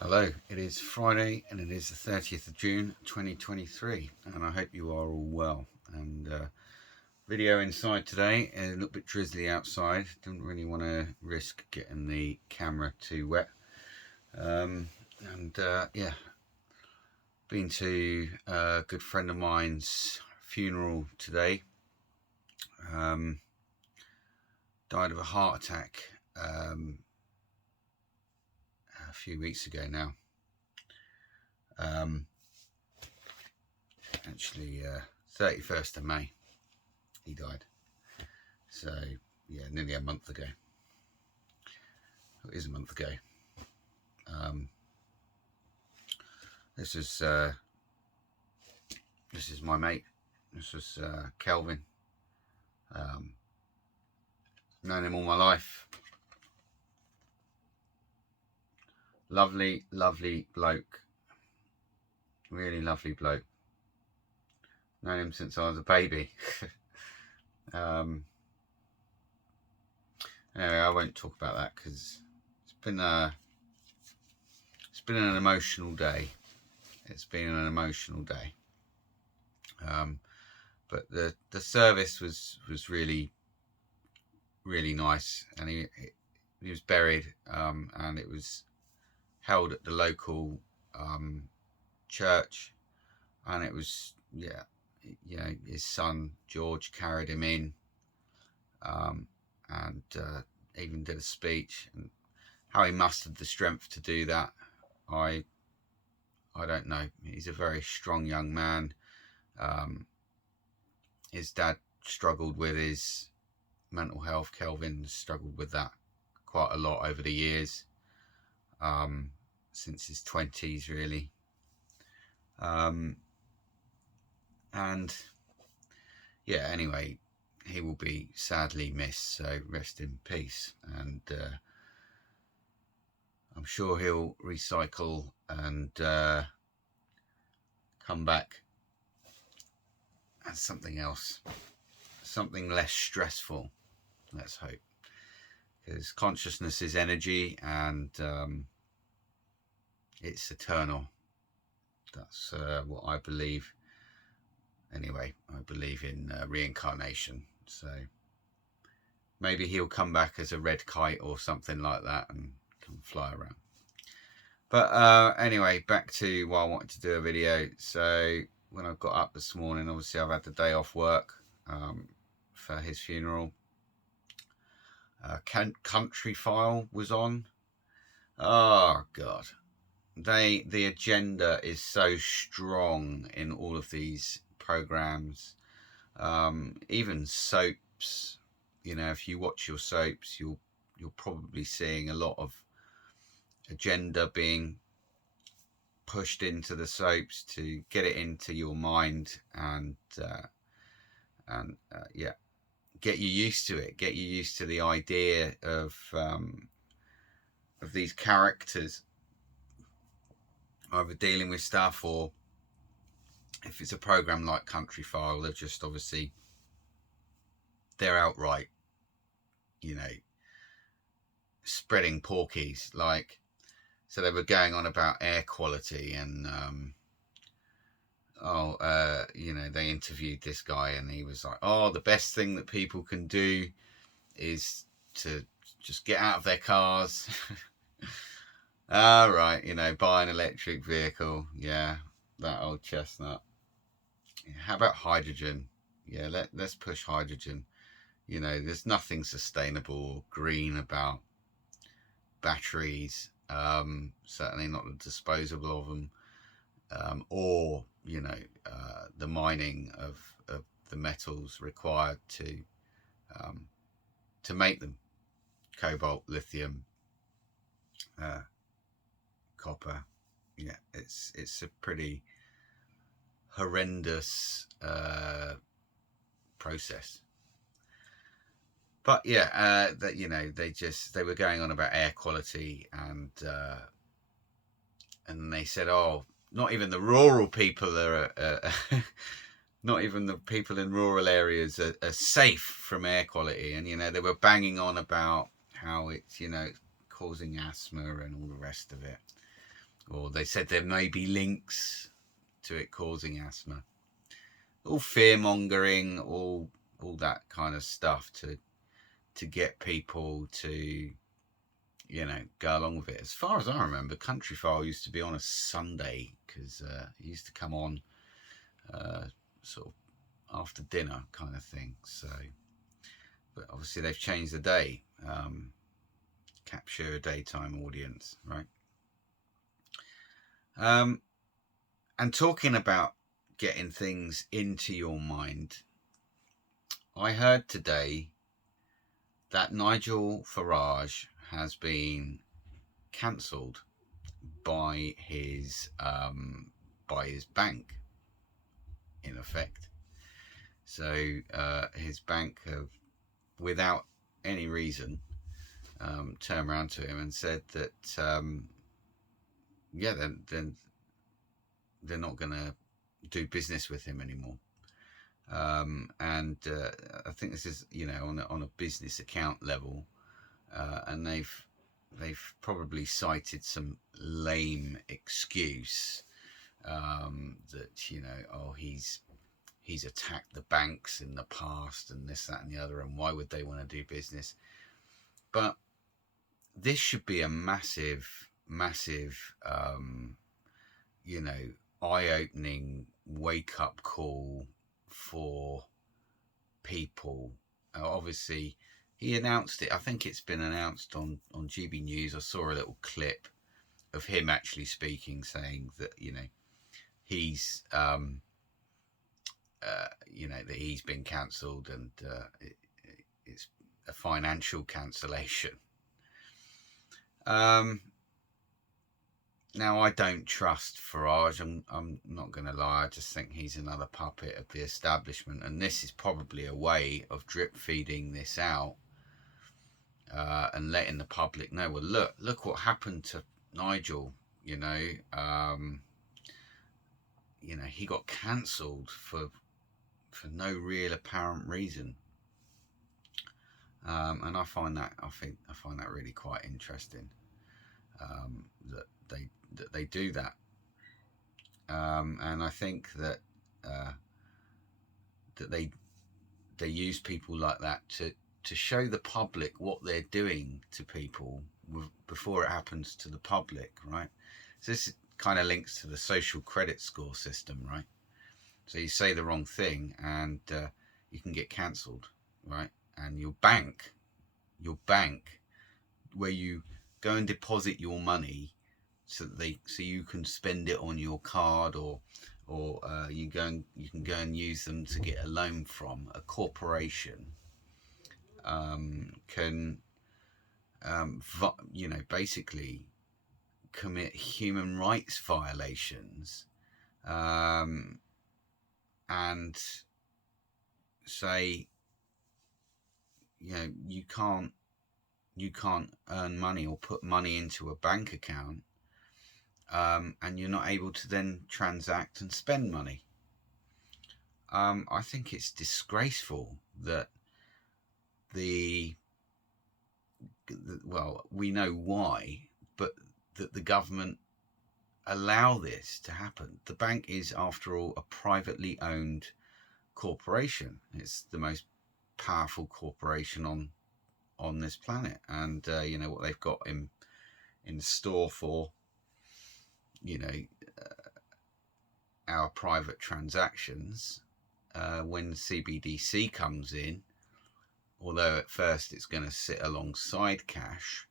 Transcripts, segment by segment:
Hello, it is Friday and it is the 30th of June 2023, and I hope you are all well. And video inside today, a little bit drizzly outside. Don't really want to risk getting the camera too wet. Yeah, been to a good friend of mine's funeral today. Died of a heart attack a few weeks ago now. Actually, 31st of May he died. So yeah, nearly a month ago. It is a month ago. This is my mate. This was Kelvin. Known him all my life. Lovely, lovely bloke. Really lovely bloke. Known him since I was a baby. Anyway, I won't talk about that because it's been an emotional day. It's been an emotional day. But the service was really nice, and he was buried, and it was held at the local church, and it was his son George carried him in, and even did a speech. And how he mustered the strength to do that, I don't know. He's a very strong young man. His dad struggled with his mental health. Kelvin struggled with that quite a lot over the years, since his 20s really. And yeah, anyway, he will be sadly missed, so rest in peace. And I'm sure he'll recycle and come back as something else, something less stressful, let's hope, because consciousness is energy, and it's eternal. That's what I believe. Anyway, I believe in reincarnation, so maybe he'll come back as a red kite or something like that and can fly around. But anyway, back to why I wanted to do a video. So when I got up this morning, obviously I've had the day off work for his funeral. Country File was on. Oh God, the agenda is so strong in all of these programs. Even soaps. You know, if you watch your soaps, you're probably seeing a lot of agenda being pushed into the soaps to get it into your mind, and get you used to it, get you used to the idea of these characters either dealing with stuff, or if it's a program like Country File, they're just obviously, they're outright, spreading porkies. Like, so they were going on about air quality, and they interviewed this guy, and he was like, oh, the best thing that people can do is to just get out of their cars. Right, buy an electric vehicle. Yeah, that old chestnut. How about hydrogen? Yeah, let's push hydrogen. There's nothing sustainable or green about batteries, certainly not the disposable of them, or the mining of the metals required to make them: cobalt, lithium, copper. Yeah, it's a pretty horrendous process. But yeah, they were going on about air quality, and they said, oh, not even the rural people are not even the people in rural areas are safe from air quality. And they were banging on about how it's causing asthma and all the rest of it. or they said there may be links to it causing asthma. All fear mongering, all that kind of stuff to get people to, go along with it. As far as I remember, Country File used to be on a Sunday because it used to come on sort of after dinner kind of thing. So, but obviously they've changed the day, capture a daytime audience, right? And talking about getting things into your mind, I heard today that Nigel Farrage has been cancelled by his bank, in effect. So his bank have, without any reason, turned around to him and said that then they're not going to do business with him anymore. And I think this is, on a business account level, and they've probably cited some lame excuse that he's attacked the banks in the past and this, that, and the other, and why would they want to do business? But this should be a massive, eye-opening wake-up call for people. Obviously, he announced it. I think it's been announced on GB News. I saw a little clip of him actually speaking, saying that he's that he's been cancelled, and it's a financial cancellation. Now, I don't trust Farrage. I'm not going to lie. I just think he's another puppet of the establishment, and this is probably a way of drip feeding this out and letting the public know. Well, look what happened to Nigel. He got cancelled for no real apparent reason, and I find that really quite interesting. That they do that, and I think that they use people like that to show the public what they're doing to people before it happens to the public, right? So this kind of links to the social credit score system, right? So you say the wrong thing and you can get cancelled, right? And your bank, where you go and deposit your money so you can spend it on your card, or you can go and use them to get a loan from a corporation, can basically commit human rights violations, and say you can't earn money or put money into a bank account, and you're not able to then transact and spend money. I think it's disgraceful that well, we know why, but that the government allow this to happen. The bank is, after all, a privately owned corporation. It's the most powerful corporation on this planet, and what they've got in store for our private transactions when CBDC comes in, although at first it's going to sit alongside cash,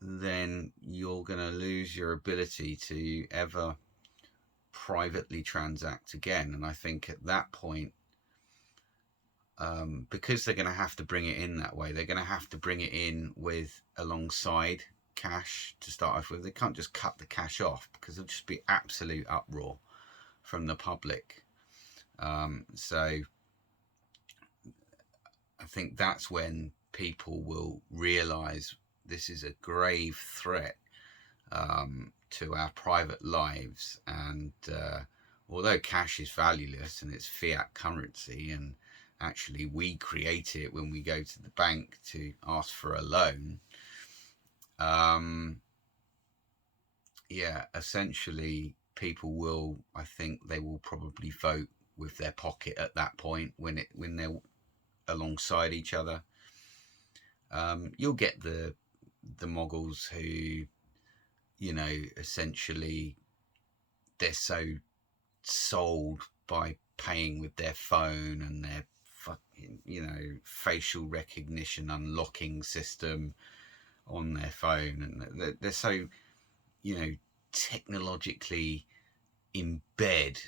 then you're going to lose your ability to ever privately transact again. And I think at that point, because they're going to have to bring it in that way, they're going to have to bring it in with alongside cash to start off with. They can't just cut the cash off, because there'll just be absolute uproar from the public. So I think that's when people will realise this is a grave threat to our private lives. And although cash is valueless and it's fiat currency, and actually we create it when we go to the bank to ask for a loan, Yeah, essentially people will, I think they will probably vote with their pocket at that point when they're alongside each other. You'll get the moguls who, essentially they're so sold by paying with their phone and their fucking, facial recognition unlocking system on their phone, and they're so, technologically in bed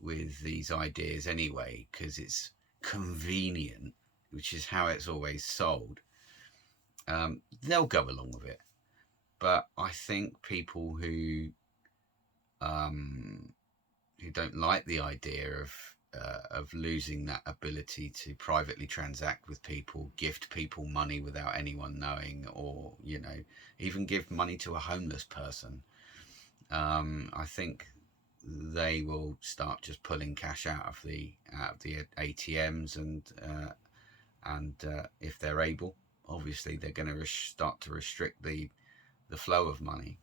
with these ideas anyway, because it's convenient, which is how it's always sold. They'll go along with it. But I think people who don't like the idea of losing that ability to privately transact with people, gift people money without anyone knowing, or even give money to a homeless person, I think they will start just pulling cash out of the ATMs, and if they're able, obviously they're going to start to restrict the flow of money.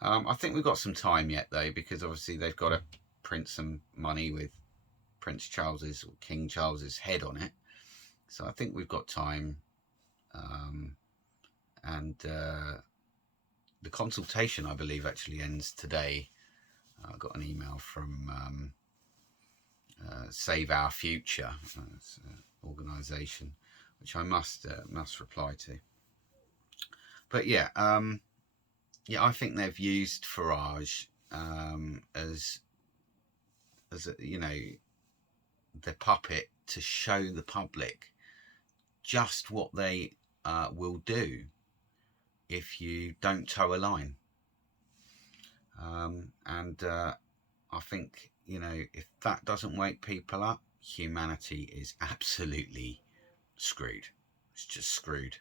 I think we've got some time yet, though, because obviously they've got to print some money with Prince Charles's or King Charles's head on it. So I think we've got time. And the consultation, I believe, actually ends today. I got an email from Save Our Future, organisation, which I must reply to. But yeah, I think they've used Farrage as the puppet to show the public just what they will do if you don't toe a line. And I think, if that doesn't wake people up, humanity is absolutely screwed. It's just screwed.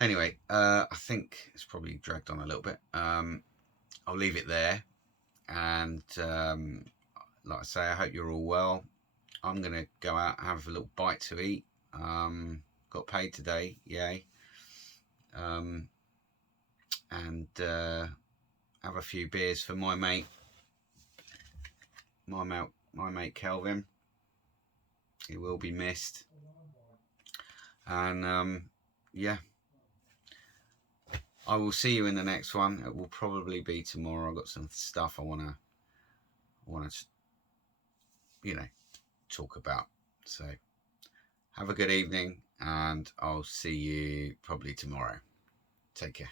Anyway, I think it's probably dragged on a little bit. I'll leave it there. And like I say, I hope you're all well. I'm going to go out and have a little bite to eat. Got paid today, yay. And have a few beers for my mate Kelvin. He will be missed. And yeah, I will see you in the next one. It will probably be tomorrow. I've got some stuff I want to talk about. So have a good evening, and I'll see you probably tomorrow. Take care.